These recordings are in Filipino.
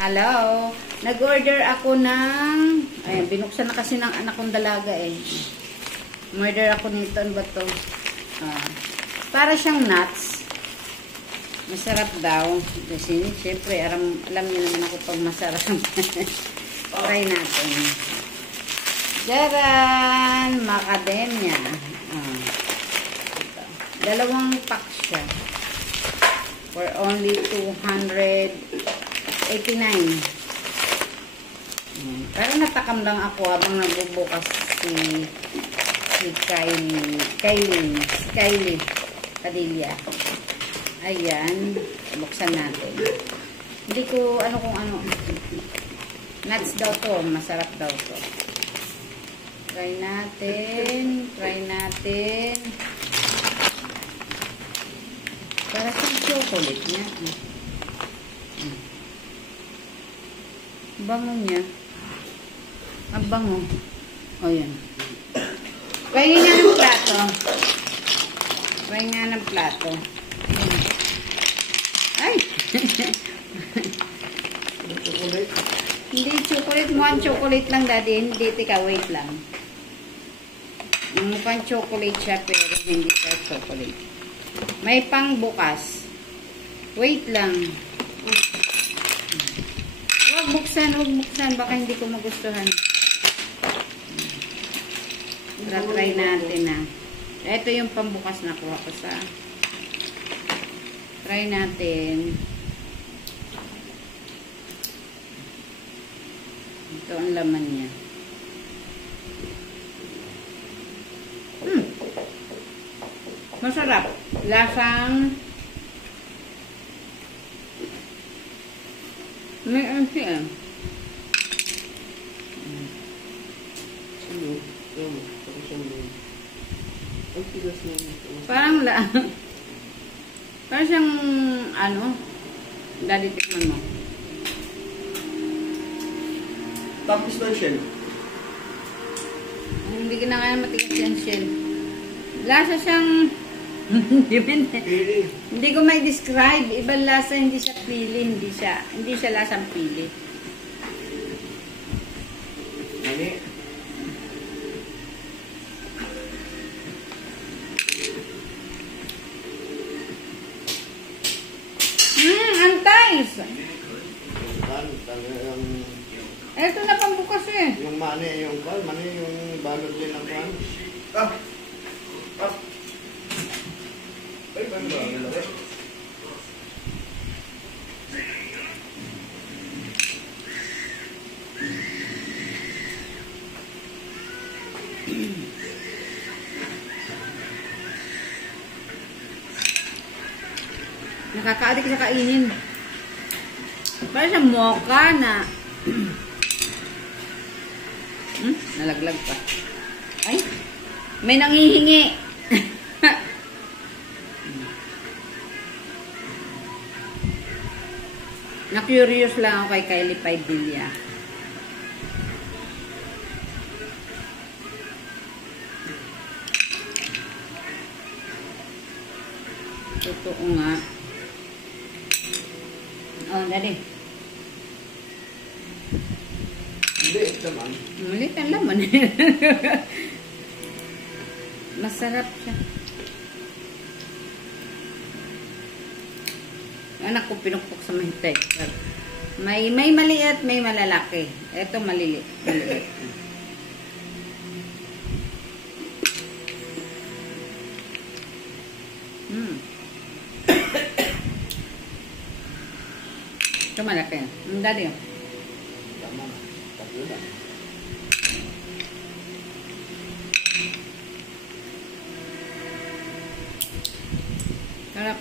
Hello. Nag-order ako ng... Ayan, binuksan na kasi ng anak kong dalaga eh. Order ako nito. Ano ba ito? Para siyang nuts. Masarap daw. Kasi syempre, alam niyo naman ako pag masarap. Try natin. Jaran! Macadamia. Dalawang pack siya. For only 289. Pero natakam lang ako habang nagbubukas si Kylie Padilla. Ayan. Buksan natin. Hindi ko kung ano. Nuts daw to. Masarap daw to. Try natin. Para sa chocolate niya. Bango niya. Ang bango. O yan. Pahingin nga ng plato. Ay! Chocolate? Hindi chocolate. Mukhang chocolate lang, daddy. Hindi, tika, wait lang. Mukhang chocolate siya, pero hindi siya chocolate. May pang bukas. Wait lang. Huwag buksan. Baka hindi ko magustuhan. Try natin na. Ito yung pambukas na kuha ko sa. Try natin. Ito ang laman niya. Masarap. Lasang may siya. Parang siyang daddy, tikman mo. Tapos na shell. Hindi ka na nga matigas yung shell. Lasa siyang hindi ko may describe. Ibang lasa, hindi siya pili, hindi siya lasang pili. Mani. Antays! Ito na pambukas eh. Yung mani, yung balot din ng pan. Ay, paano ba? Nakakaadik sa kainin. Parang siya mocha na. Nalaglag pa. Ay, may nangihingi. Na-curious lang ako kay Kylie Padilla. Totoo nga. Oh, daddy. Hindi, naman. Malit ang laman. Masarap siya. Anak ko pinukpok sa mahintay. May maliit, may malalaki. Ito malilit. Ito malaki. Daddy. Tama na. Tatlo na. Sarap.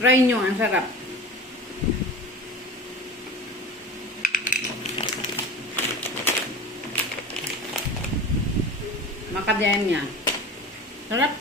Try nyo, ang sarap. Macadamia. Sarap.